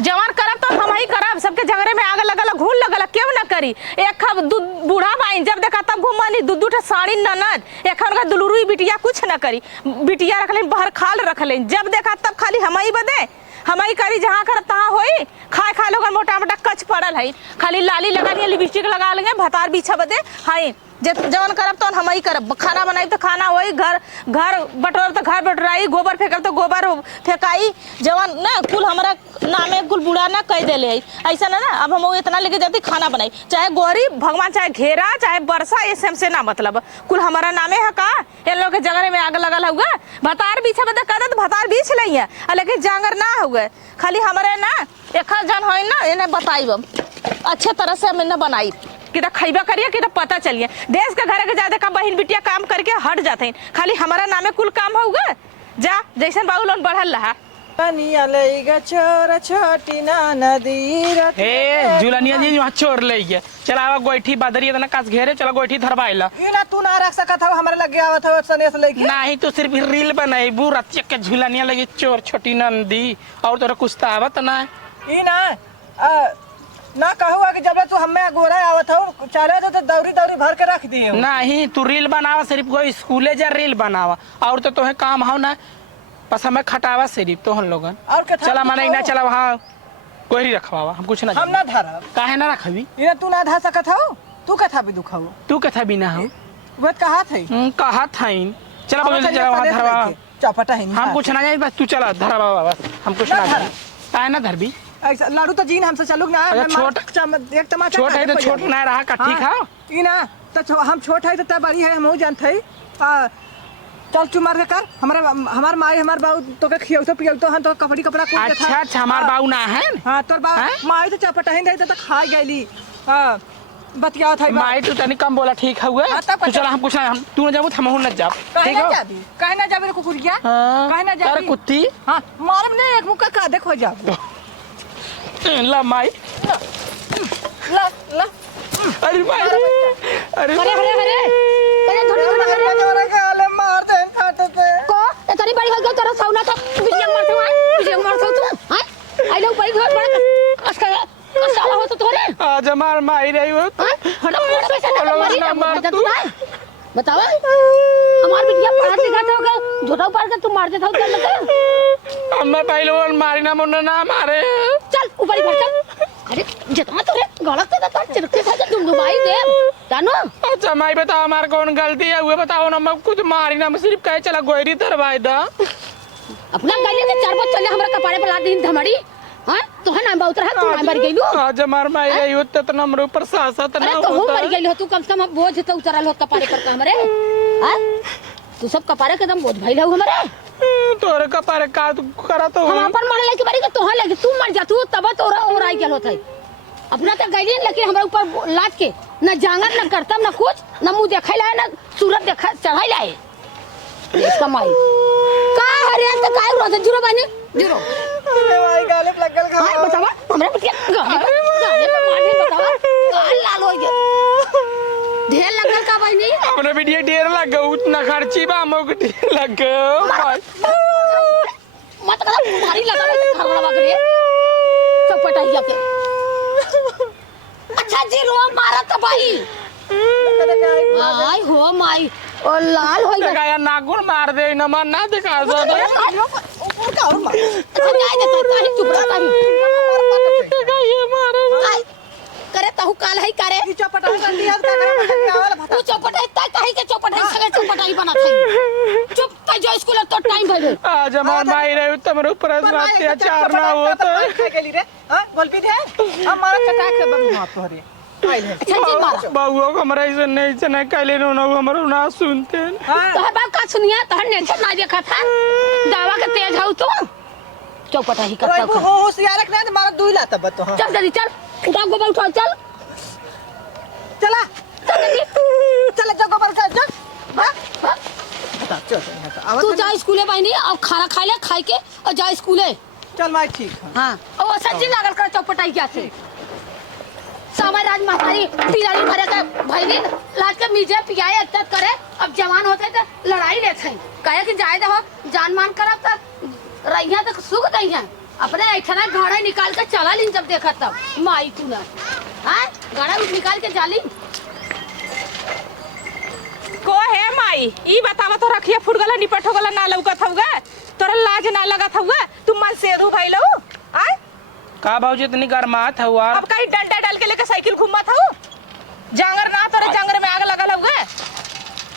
जवान करब तो हम ही करब। सबके झगड़े में आग लगल घून लगल क्यों ना करी। एक बूढ़ा बाइन जब देखा तब घूमनी दू दू साड़ी ननद एक दुलुरुई बिटिया कुछ न करी। बिटिया रख लें बहर खाल रख लें जब देखा तब खाली हम ही बदे हम ही करी जहाँ कर तहाँ होई। खाए खा लोग मोटा मोटा कच पड़ल है खाली लाली लगा लिया लिपस्टिक लगा लेंगे भतार बीछा बदे हाई जवन करब तो हम ही करब। खाना बनाई तो खाना होई घर घर बटोर तो घर बटोराई गोबर फेंकब तो गोबर फेंकाई। जवन ना कुल हमारा नामे कुल बुढ़ा ना कह देले है ऐसा ना अब हम इतना लेके जाती खाना बनाई चाहे गोरी भगवान चाहे घेरा चाहे बरसा ये से ना मतलब कुल हमारा नामे है का। इन लोग के जंगरे में आग लगल हुआ भतार बीछे बदे कर तो भतार बीछ ली है लेकिन जांगर ना हुए खाली हमारे ना एक जन हो ना इन्हें बताई अच्छे तरह से हम इन्हें बनाई कि खैबा करिए कि पता चलिए। देश के घर के ज्यादा का बहन बिटिया काम करके हट जाते हैं खाली हमारा नामे कुल काम होगा। जा जैसन बाबू लोन बढ़ल रहा झूलनिया जी वहाँ चोर ले गया चला गोईठी बदरी इतना कस घेरे चला गोईठी धरवाइला ना तू ना रख सकत हो हमारे लगे आवत हो सनेस लेके नहीं तो सिर्फ रील बनाई बू रतिया के झूलनिया लगी चोर छोटी नंदी और तोरा कुछ तो आवत ना ई ना कहूँ कि जब तू हमें गोरा आवत हो चाहे तो दौरी दौरी भर के रख दिए नहीं तू रील बनावा सिर्फ कोई स्कूले जा रील बनावा और तो तुम्हें काम हो ना बस हमें खटावा सिर्फ तो हम लोगन और चला माने ना चला वहाँ कोई रखवावा हम कुछ ना हम ना धरब काहे ना रखबी ये तू ना धर सकत हो तू कथा भी दुखाओ तू कथा बिना हो वो कहा थे कहा था चला बगल चला वहाँ धरवा चौपटा है हम कुछ ना जाए बस तू चला धरवा बस हम कुछ ना काहे ना धरबी ऐसा लाडू तो जीन हमसे चलूग ना छोट एक टमाटर छोट है तो छोट ना रहा का ठीक है ई ना तो हम छोट है तो तब बड़ी है हम जानते हैं चल तू मार के कर हमार माई हमार बाऊ तो के खियो तो पियो तो हम तो कपड़ी कपड़ा को अच्छा अच्छा हमार बाऊ ना है हां तोर बाऊ माई तो चपटा है नहीं तो खा गईली हां बतिया था माई तू तनी कम बोला ठीक है हुए तो चल हम कुछ हम तू न जाबू हम न जाब ठीक है काहे ना जाबे कुकुरिया काहे ना जाबे अरे कुत्ती हां मारम ने एक मुक्का का देखो जाब ला माई ला ला अरे माई अरे अरे अरे अरे अरे थोड़ी गाले मार दे फाटते को ए तरी बड़ी हो गई तेरा सौना था बिजली मारतो तू हां आई लो बड़ी घर बड़ा साला हो तो तोरे आज हमार माई रही हो हटा पैसा ना मार तू बताओ हमार बिटिया पढ़ा लिखा था झोटा पार के तू मार देता क्या लगा हम पहले मारी ना मुन्ना ना मारे चल ऊपर ही चल अरे जितना तोरे गलत है तो चिरके खा के तुम दुबाई दे जानो अच्छा माई बताओ हमार कौन गलती है वो बताओ ना मैं कुछ मारी ना मैं सिर्फ कहे चला गोयरी धरवाई दा अपना गले के चार पांच चले हमरा कपाड़े पे ला दी धमड़ी हां तो है ना बहुत रहा तू मर गइलू आज हमार माई रही होत त हमरे ऊपर सासत ना होता तो हो मर गइल हो तू कम से कम बोझ तो उतरल हो कपाड़े पर हमरे हां तू सब कपाड़े के दम बोझ भइल हो हमरे तोरे कपारे का करा तो हम अपन मरले के बारी के तोहा लगे तू मर जा तू तब तोरा ओराई गेल होत है अपना तो गइलिन लेकिन हमरा ऊपर लाद के ना जांगर ना करतम ना कुछ ना मुंह देखाई लाए ना सूरत देखा चढ़ाई लाए देश कमाई का हरे तो काय रोज जुरो बानी जुरो अरे भाई गाले पे लगल खा बतावा हमरा बिटिया गाले पे मारने बतावा काल लाल हो गया ढेर लगल का बहनी हमरे बिटिया ढेर लग उतना खर्ची बा हमको ढेर लग मत कर भारी लगा खरबड़ा करे चपटाइया के अच्छा जी रो मारा तो भाई आई हो माई और लाल हो गया गाया नागुर मार दे न मन ना दिखा दो ऊपर का और मार अच्छा जाए दे तो तारी चुप रहा तारी ये मार करे तहु काल है करे ई चपटा कर दिया का करे आवल भाता तू चपटा है काहे के चपटा है सगे चपटाई बना थई चुप पे जो स्कूल तो टाइम भइल आज हमार माई रे तमरे ऊपर अत्याचार ना हो तो गेली रे हां बोल भी दे हमारा चटा के बम हाथ तोरे अच्छा जी मारा बाबू हमरा ऐसे नहीं चने कैले नो हमरो ना सुनते तोहर बाप का सुनिया तोहर नेचर ना देखा था दावा के तेज हौ तू चौपटा ही करता हो होशियार रखना मारा दुई लात बत हां चल जल्दी चल उठा गोबर उठा चल चला चल जा गोबर का जा हां चल तू जा स्कूले बाइनी अब खाना खा ले खाई के और जा स्कूले चल माई ठीक हां और सज्जी लागल कर चौपटाई क्या से समय राज महतारी पिलारी भरे के भइनी लाज के मीजे पियाए इज्जत करे अब जवान होते तो लड़ाई ले थे कहे कि जाए दो जान मान करब त रहिया तक सुख गई है अपने ऐठना घड़ा निकाल के चला लीन जब देखा तब माई तू ना हाँ घड़ा निकाल के चाली को है माई ई बतावा तो रखिया फुट गला निपट हो गला ना लौकत हउगा तोरा लाज ना लगत हउगा तुम मन सेरू भाई लो आय का भाजी इतनी गरमात है यार। अब कहीं डंडा डाल के लेके साइकिल घुमात हूँ जांगर ना तोरे जांगर में आग लगल हुआ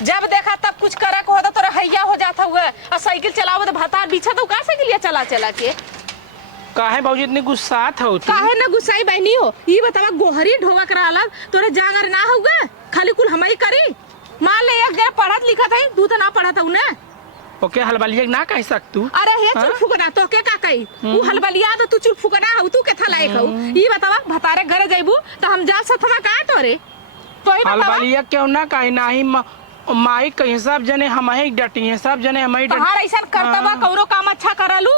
जब देखा तब कुछ करे को होता तोरा हैया हो जाता हुआ और साइकिल चलावो तो भतार बिछा तो का साइकिल चला चला के काहे भाजी इतनी गुस्सात हो तू? काहे ना गुस्साई बहनी हो ये बतावा गोहरी ढोवा कराला तोरे जांगर ना होगा खाली कुल हमई करी मान ले एक जरा पढ़त लिखत है तू तो ना पढ़त हूं ना ओके हलवालिया ना कह सक तू। अरे हे हाँ? चुल फुकना तो के का कही तू हलबलिया तो तू चुल फुकना हो तू के था लायक हो ये बतावा भतारे घर जइबू तो हम जा सथवा का तोरे तो ही बतावा हलवालिया क्यों ना कहीं ना ही माई कहीं सब जने हम ही डटी हैं सब जने हम ही तहार ऐसा करतबा कौरो काम अच्छा करलू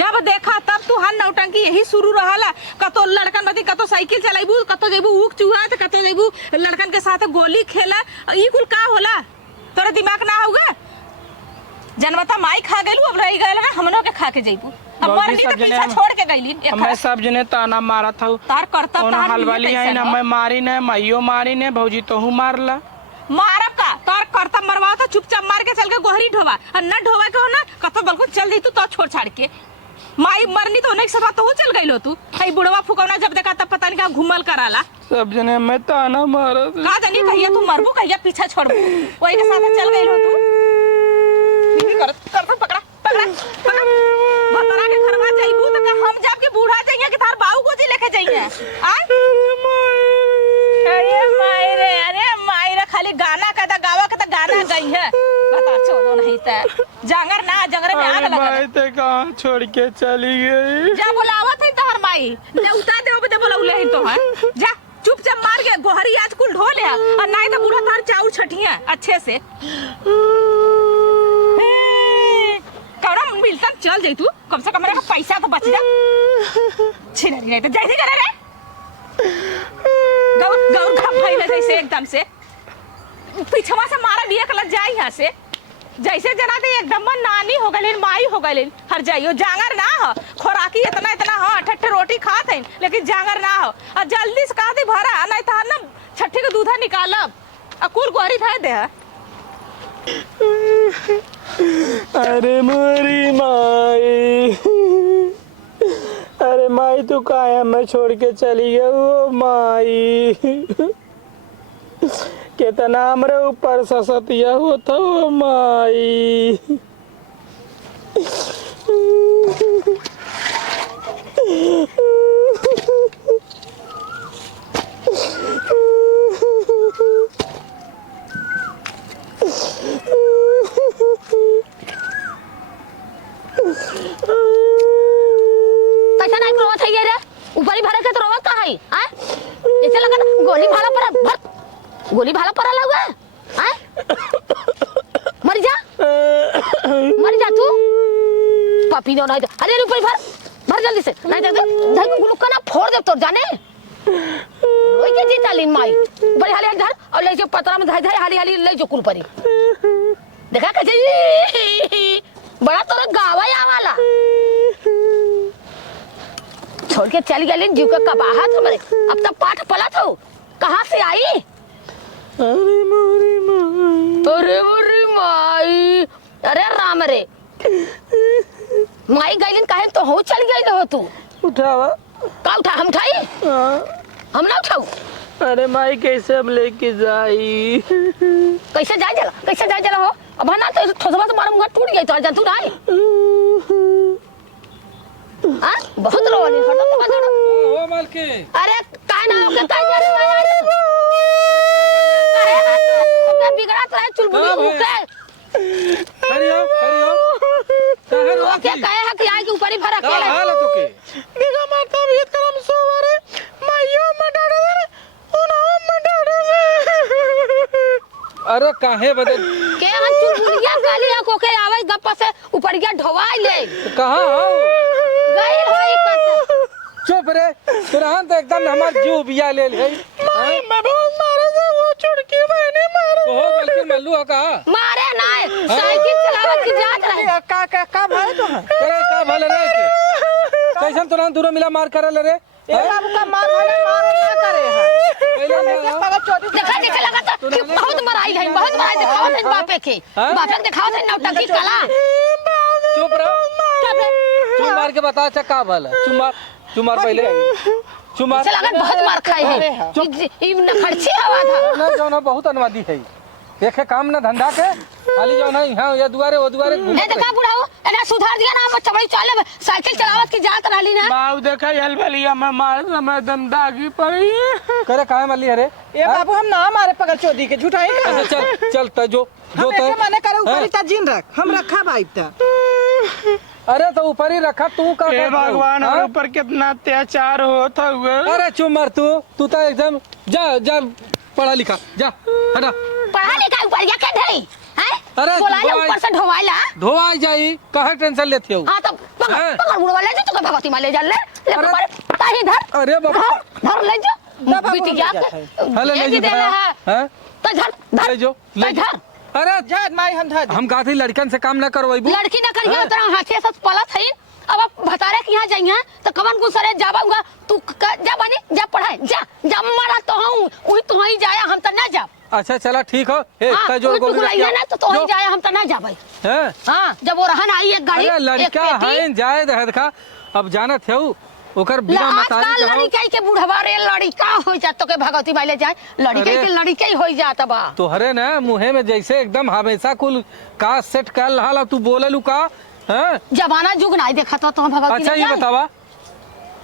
जब देखा तब तू हन नौटंकी यही शुरू रहला कतो लड़कन मती कतो साइकिल चलाइबू कतो जेबू ऊक चूहा त कतो जेबू लड़कन के साथ गोली खेला ई कुल का होला तोरे दिमाग ना होगा जनमता माई खा गेलू अब रही गएल ना हमनो के खा के जइबू अब बाकी मरनी तो सब जने पीछा छोड़ के गइली हमें सब जने ताना मारा था तार करतब तार हलवालिया है ना मैं मारी ने माइयो मारी ने भौजी तो हूँ मारला मारब का तोर करतब मरवा तो चुपचाप मार के चल के गोहरी ढोवा और न ढोवा के हो ना कतो बलको चल दी तू तो छोड़ छाड़ के माई मरनी तो नहीं सब तो चल गइलो तू हई बुढ़वा फुकौना जब देखा तब पता नहीं का घुमल कराला सब जने मैं ताना मारा का जानी कहिया तू मरबू कहिया पीछा छोड़बू वही के साथ चल गइलो तू नहीं कर पकड़ा पकड़ा पकड़ा बतरा के घरवा जाइबू त का हम जाब के बूढ़ा जाइए कि तार बाऊ को जी लेके जाइए आ अरे माई रे खाली गाना का दा गावा का दा गाना गई है बता छोड़ो नहीं त जांगर ना जंगरे में आग लगा माई ते कहां छोड़ के चली गई जा बुलावत है तोहर माई ले उतार दे ओबे बुलाउले है तो है जा चुपचाप मार के गोहरी आज कुल ढो ले और नहीं तो बूढ़ा तार चाउर छठिया अच्छे से कौड़ा मिलता चल जाई तू कम से कम मेरा पैसा तो बच जा छिनरी नहीं तो जैसे करे रे गौर गौर घप फैले जैसे एकदम से पीछवा से मारा लिया कल जाई यहां से जैसे जना दे एकदम नानी हो गइल माई हो गइल हर जाइयो जांगर ना हो खोराकी इतना इतना हो ठट्ठे रोटी खात है लेकिन जांगर ना हो और जल्दी से कहा दे भरा नहीं तो ना छठी के दूधा निकालब और कुल गोरी धाय दे अरे मोरी माई अरे माई तू काहे मैं छोड़ के चली गई ओ माई कितना हमरे ऊपर ससतिया होता ओ माई पैसा नहीं रोवत है ये रे ऊपर ही भरे के तो रोवत का है हां ऐसे लगा गोली भाला पर भर गोली भाला पर लगा हां मर जा तू पापी नो नहीं अरे ऊपर भर जल्दी से नहीं तो धर गुलुका ना फोड़ दे तोर जाने ओए के जीता लिन माई ऊपर हाली धर और ले जो पतरा में धर हाली हाली ले जो कुल परी देखा कैसे बड़ा तोरा गावा आवाला छोड़ के चल गई जीव का कबाहत हमरे अब तक पाठ पला था कहां से आई अरे मोरी माई अरे राम रे माई गईलिन काहे तो हो चल गई हो तू उठावा का उठा हम उठाई हम ना उठाऊ अरे माई कैसे हम लेके जाई कैसे जाए जला हो अब ना तो ठोसवा से मारूंगा टूट गई तो जा तू नहीं हां बहुत रोवानी हटो तो बजो ओ मालके अरे काय ना के काय जा रे अरे बिगड़ा तो है चुलबुली उके खड़ियो कहां रो ओके काय है कि आई के ऊपर ही भरा का के हाल है तोके बिगा माता भी करम सोवारे माइयो मडाड़े उनो मडाड़े अरे काहे बदल के हम चुलबुलिया काली को के आवे गप से ऊपर गया ढवाई ले कहां हो गई होई कत चुप रे तुरंत तो एकदम हमार जीव बिया ले ले माई मैं बहुत मारे से वो चुड़की मैंने मारा ओहो बल्कि मल्लू है का मारे ना साइकिल चलावत की जात रहे का भाई तो है तेरे का भले रे के कैसन तोरा दूर मिला मार करे ले रे ए बाबू का मार ना करे है पहले ना पगल चोदी देखा देखा लगा था कि बहुत बड़ाई है, बहुत बड़ाई दिखावत है बापे के। हाँ? बापे के दिखावत है नौटंकी कला। चुप रहो चुप मार के बता अच्छा का भला चुप मार पहले चुप मार चला गया बहुत मार खाए है। ई नखड़ची हवा था। ना जो ना बहुत अनवादी है देखे काम ना धंधा के खाली जो नहीं हां ये दुआरे वो दुआरे नहीं देखा बुढ़ाऊ एना सुधार दिया ना, हम चबड़ी चाले साइकिल चलावत की जात रहली ना। बाऊ देखा हलबलिया में मार समय दम दागी पड़ी करे काहे मल्ली अरे ए बाबू हम ना मारे पगल चोदी के झूठाई अच्छा चल चल त जो हम तो ऐसे माने करे ऊपर इतना जीन रख हम रखा भाई ता अरे तो ऊपर ही रखा तू का हे भगवान हाँ? और ऊपर कितना अत्याचार होता हुआ। अरे चुप मार तू तो एकदम जा जा पढ़ा लिखा जा हटा पढ़ा लिखा ऊपर या के ढई हैं? अरे बोलाला ऊपर से ढोवाला। धोआ जाई काहे टेंशन लेती हो हां तो पकड़ हैं? पकड़ बुढ़वा ले जा, तो भगवती मां ले जा ले अरे- मारे ताही धर। अरे बाबा धर ले जा ना बाबू, बेटी हम जा ले जाते हैं। हले ले ये जो देला है हैं तो धर ले जो ले ले धर। अरे जा माई हम धा हम कहा थी लड़कन से काम ना करवाइबू लड़की न करिया तरह हाथे से पलत है। अब आप भतारे के यहाँ जाइए तो कवन को सरे जाबाऊंगा तू जा बनी जा पढ़ाई जा जा मरा तो हूं वही तो ही जाया हम तो ना जा। अच्छा चला ठीक हो ए हां ता जो तू गोली बुलाइए ना तो ही जो- जाया हम तो ना जा भाई। हैं हां जब वो रहन आई एक गाड़ी अरे एक लड़का पेटी। है जाए दहद का अब जानत है ओकर बिना आजकल मतारी के हो लड़की के बुढ़वा रे लड़का हो जात तो के भगवती माई ले जाए लड़की अरे। के लड़के हो जात बा। तोहरे ना मुहे में जैसे एकदम हमेशा कुल का सेट कर रहा तू बोललू का हैं जमाना जुग नहीं देखा तो भगवती अच्छा ले ये जाए। बतावा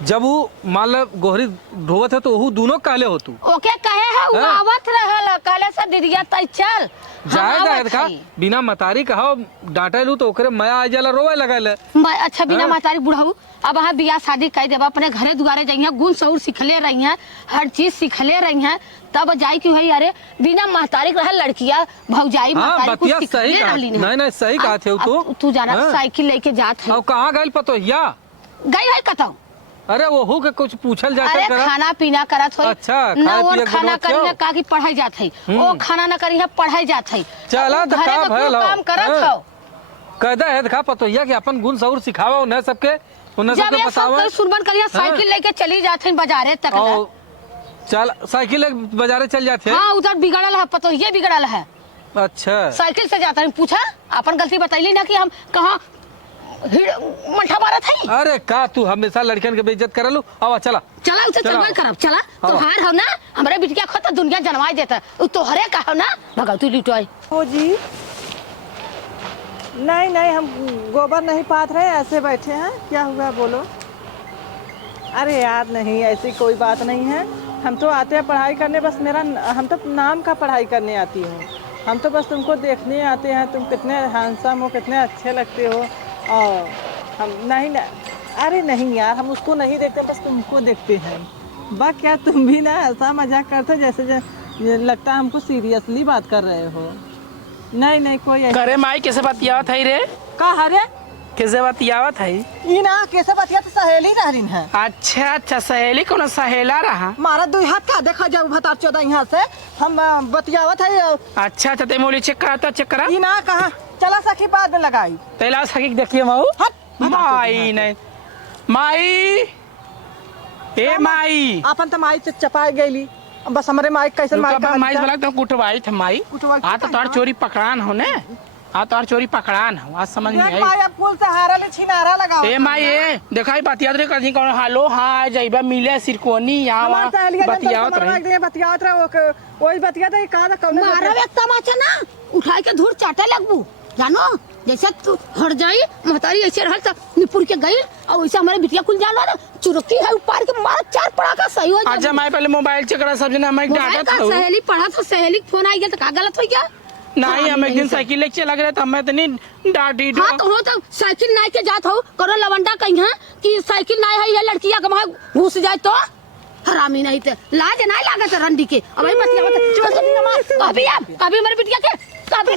जब वो मान लो गोहरी ढोवत है तो वो दोनों काले हो तू ओके कहे है वो हाँ? आवत रहल काले से दीदिया तई चल हम जाए आवत दहद का हई। बिना मतारी कहो डांटेलू तो ओकरे माया आ जाला रोवे लगल अच्छा बिना हाँ? मातारी बुढ़ाऊ अब वहाँ बियाह शादी कर देवा अपने घरे दुआरे जाइए गुण सऊर सीखले रही हैं हर चीज सीखले रही हैं तब जाई क्यों है अरे बिना मातारी रह लड़किया भौजाई हाँ, मातारी कुछ बतिया सीखले सही कहा। रहली नहीं, नहीं, सही कहा थे तू। तू जाना हाँ? साइकिल लेके जात है अब कहाँ गए पतो या गई है कतौ अरे वो हो के कुछ पूछल जाता अरे करा खाना पीना करत होई अच्छा, न खाए वो पिए के खाना जरूरत करी है हो। का की पढ़ाई जात है वो खाना न करी है पढ़ाई जात है चला तो घरे का का भयल कुल हो काम करत हाँ? हो कहदा है देखा पतो या कि अपन गुण सौर सिखावा उन्हें सबके उन्हें जब सबके ये सब बतावा कोई सुरबन करिया साइकिल लेके चली जात है बाजारे तक ले। और चल साइकिल ले बाजारे चल जाते हाँ उधर बिगड़ल है पतो ये बिगड़ल है अच्छा साइकिल से जाता है पूछा अपन गलती बतैली ना कि हम कहाँ मठा मारत है। अरे का तू हमेशा लड़कियन के बेइज्जत करलू आवा चला चला उसे चला। चलबे करब चला हाँ। तो हार हो ना हमारे बिटिया खो तो दुनिया जनवाई देता उ तोहरे का हो ना भगवती लिटवाई। हो जी नहीं नहीं हम गोबर नहीं पात रहे ऐसे बैठे हैं क्या हुआ बोलो। अरे यार नहीं ऐसी कोई बात नहीं है हम तो आते हैं पढ़ाई करने बस मेरा हम तो नाम का पढ़ाई करने आती हूँ हम तो बस तुमको देखने आते हैं तुम कितने हैंडसम हो कितने अच्छे लगते हो और हम नहीं ना अरे नहीं यार हम उसको नहीं देखते बस तुमको देखते हैं बा क्या तुम भी ना ऐसा मजाक करते हो जैसे ये लगता है हमको सीरियसली बात कर रहे हो। नहीं नहीं कोई ऐसा करे माई कैसे बतियावत है रे का हरे कैसे बतियावत है। ई ना कैसे बतिया तो सहेली रहरीन है अच्छा अच्छा सहेली कोनो सहेला रहा। मारा दुई हाथ का देखा जाऊ भतार चौदह यहाँ से हम बतियावत है अच्छा अच्छा ते मोली चेक करा चेक करा ई ना कहा चला सखी बाद में लगाई तेला सकी देखिए माऊ हट माई नहीं माई ए माई अपन तो माई से चपाई गईली बस हमारे माई कैसे माई रुका, माई बोला तो कुटवाई थे माई कुटवाई आ तो तोर चोरी पकड़ान हो ने आ तोर चोरी पकड़ान हो आज समझ में देख आई। माई अब कुल से हारा ले छिनारा लगाओ ए माई ए देखाई बतियात रे कहीं कौन हालो हां जइबा मिले सिरकोनी हमार यहाँ सहेलिया बतियावत रही बतियावत रहे वही बतिया था कहा था कौन मारा एक तमाचा ना उठाई के धूर चाटे लगबू जानो जैसे तू हट जाई महतारी ऐसे रहल त निपुर के गई और वैसे हमारे बिटिया कुल जान वाला चुरकी है ऊपर के मारा चार पड़ाका सही हो अच्छा माई पहले मोबाइल चेक करा सब जना मैं मोबाइल डाटा का था सहेली पढ़ा था सहेली के फोन आई गया तो का गलत हो गया। नहीं हम एक दिन साइकिल लेके चला गए तो मैं इतनी डांटी हाँ तो हो तो साइकिल नाई के जात हो करो लवंडा कहीं है कि साइकिल नाई है लड़किया के वहां घुस जाए तो हरामी नहीं थे लाज नहीं लागत रंडी के अब भाई मतलब अभी मेरे बिटिया के कभी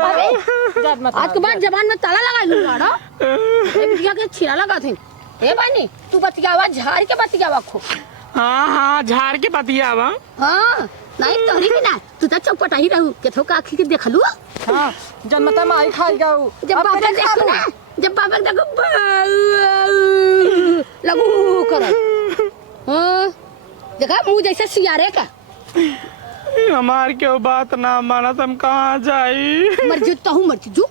आज के बाद जबान में ताला लगा लू गाड़ा बिटिया के छिरा लगा थे ए बानी तू बतियावा झाड़ के बतियावा खो हाँ हाँ झाड़ के बतियावा हाँ नहीं तोहरी भी ना तू तो चौपटा ही रहू के थोका आखी के देखलू हाँ जन्मता माई खाई गऊ जब बापे देखू ना जब पापा देखो लगू कर हाँ देखा मुंह जैसे सियारे का हमार क्यों बात ना माना तुम कहाँ जाई मर जो तो हूँ मर जो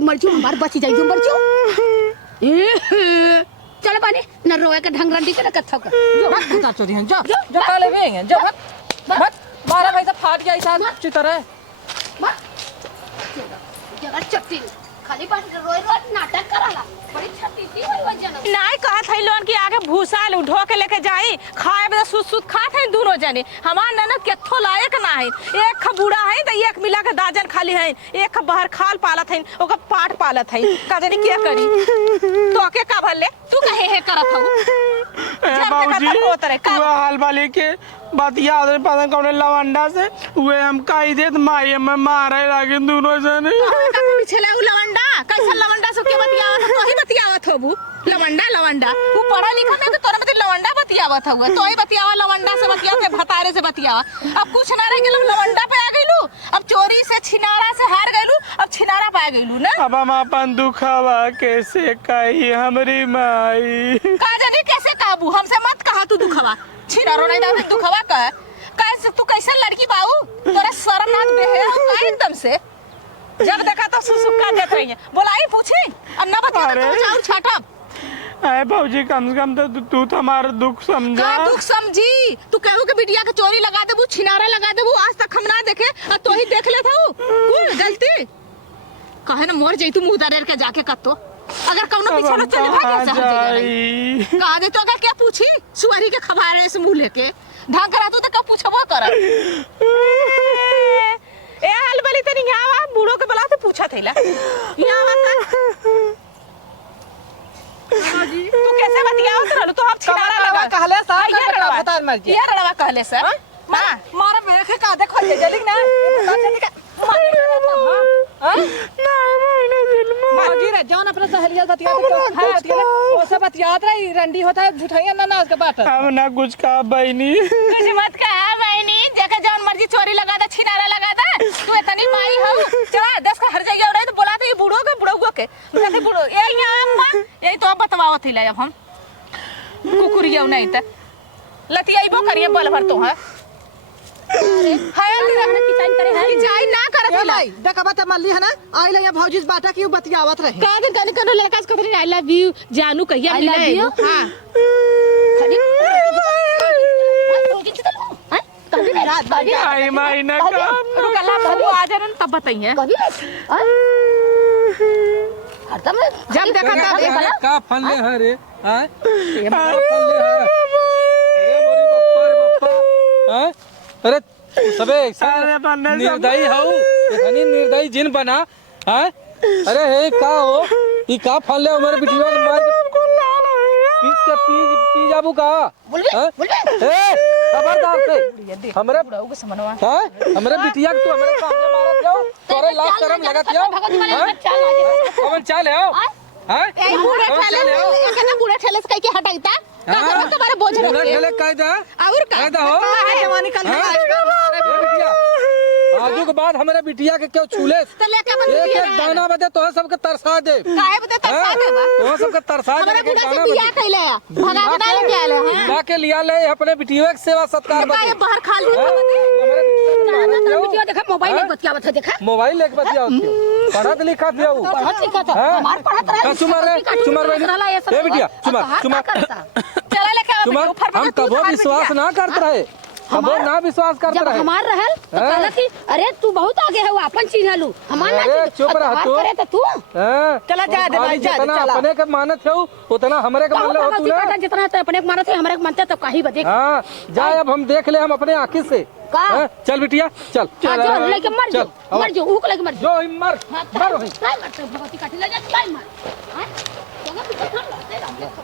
मर जो हमार बची जाए जो मर जो चल पानी न रोए का ढंग रंडी के न कथा का जो बता चोरी हैं जा जा काले भी हैं जा मत मारा भाई तो फाट गया इंसान अच्छी तरह मत जगह चट्टी खाली पानी रोए नाटक कराला बड़ी छट्टी थी वही वजन नहीं कहत है लोन की आगे भूसा उठो के लेके जाई खाए बदे सुध खात है दोनों जने हमार ननद केथो लायक ना है एक ख बूढ़ा है तो एक मिला के दाजन खाली है एक ख बाहर खाल पालत है ओका पाट पालत है का जाने क्या करी तो के का भले तू कहे है करत हूं बाबूजी तू हाल वाले के बात याद नहीं पता कौन लवंडा से वे हम काई देत माई में मारे लागे दोनों जने छेला उ लवंडा कैसा लवंडा सब के बतियावत तो ही बतियावत होबू लवंडा वो पढ़ा लिखा में तो तोरा में लवंडा बतियावत हुआ तो ही बतियावा लवंडा से बतियावा के भतारे से बतियावा अब कुछ ना रह गेलू लवंडा पे आ गइलू अब चोरी से छिनारा से हार गइलू अब छिनारा पे आ गइलू ना अब हम अपन दुखावा कैसे कही हमरी माई का जाने कैसे काबू हमसे मत कहा तू दुखवा छिनारो नहीं दावे दुखवा कह कैसे तू कैसे लड़की बाऊ तोरा शर्म ना बेहे का एकदम से जब देखा तो सुसुक्का देत रही है बोलाई पूछी अब ना बता तो और छाटब अरे बाबूजी कम से कम तो तू हमारा दुख समझा का दुख समझी तू कहू के बिटिया के चोरी लगा देबू छिनारा लगा देबू आज तक हम ना देखे और तो ही देख लेता हूं कोई गलती कहे ना मोर जई तू मुंह दरेर के जाके कत्तो अगर कौनो पीछे न चले भागे से कहा दे तो अगर क्या पूछी सुअरी के खबारे से मुंह लेके ढंग करा तू तो कब पूछबो कर ए हाल बली तनी आवा बूढ़ो के बला से पूछा थैला यहां बता तू कैसे बतियाओ रहलो तो अब छिनारा लगा कहले सा बता मर गया ये रड़वा कहले सर हां मारा मेरे का देखो जल्दी ना माजी रे जान अपने सहेलिया बतियात वो सब बतियात रही रंडी होता है झूठाइया ना नाच के बात हम ना कुछ कहा बहनी कुछ मत कहा बहनी जगह जान मर्जी चोरी लगा दे छिनारा लगा दे तू इतनी माई हो चला 10 का हर जगह रहे तो बोला थे बूढ़ो के बुढ़ऊ के कहते बूढ़ो यही अम्मा यही तो बतवावत थी ले अब हम कुकुरिया नहीं त लतियाइबो करिए बल भर तो है हाय रहने की चाइन करे है कि चाइन ना करत ए भाई देखबा त मल्ली है ना आइले या भौजी से बाटा की बतियावत रहे का दिन कने कने लड़का से कहते आई लव यू जानू कहिया मिले हां खाली आई माई ना काम रुकला बाबू आ जाने तब बताइए हरदम जब देखा तब का फल ले है रे हां ये फल ले है अरे मोरी बप्पा हां अरे सबे निर्दयी हो इतनी निर्दयी जिन बना हैं अरे हे का हो ई का फल ले हमारे बिटिया के मार पीस के पी जाबू का हैं ए खबरदार से हमरे बुढ़ऊ के समनवा हैं हमरे बिटिया के तू हमरे सामने मारत जाओ तोरे लाख शर्म लगत जाओ कौन चाल है हैं ए बूढ़े ठेले एकने बूढ़े ठेले से कह के हटाईता का तुम्हारे बोझ रख पूरा ठेले कायदा और का कायदा हो जवानी कल बिटिया आजू के बाद हमारे बिटिया के क्यों छूले तो लेके बंद एक एक दाना बदे तो सबके तरसा दे काहे बता तरसा देबा तो सबके तरसा दे हमारे बूढ़ा से बियाह कइले भगा के ना लेके आले हैं ला के लिया ले अपने बिटिया के सेवा सत्कार बदे काहे बाहर खाल दी वीडियो देखा मोबाइल में बतियावत है देखा मोबाइल लेके बतिया पढ़त लिखत है पढ़त लिखत हमार पढ़त रहा चुमार ए बिटिया चुमार चला लेके आओ चुमार हम कबो विश्वास ना करत रहे कबो ना विश्वास करत जब रहे हमार रहल तो कहला कि अरे तू बहुत आगे है वो अपन चीज हलू हमार ना अरे चुप रह तू करे तो तू चला जा दे भाई जा जितना अपने के मानत है उतना हमरे के मान ले हो तू ना जितना तो अपने को मानते हमारे को मानते तो काहे बदे हां जा अब हम देख ले हम अपने आंखी से का चल बिटिया चल जो लेके मर जो ऊक लेके मर जो मर नहीं मर भगवती काटी ले जा नहीं मर हां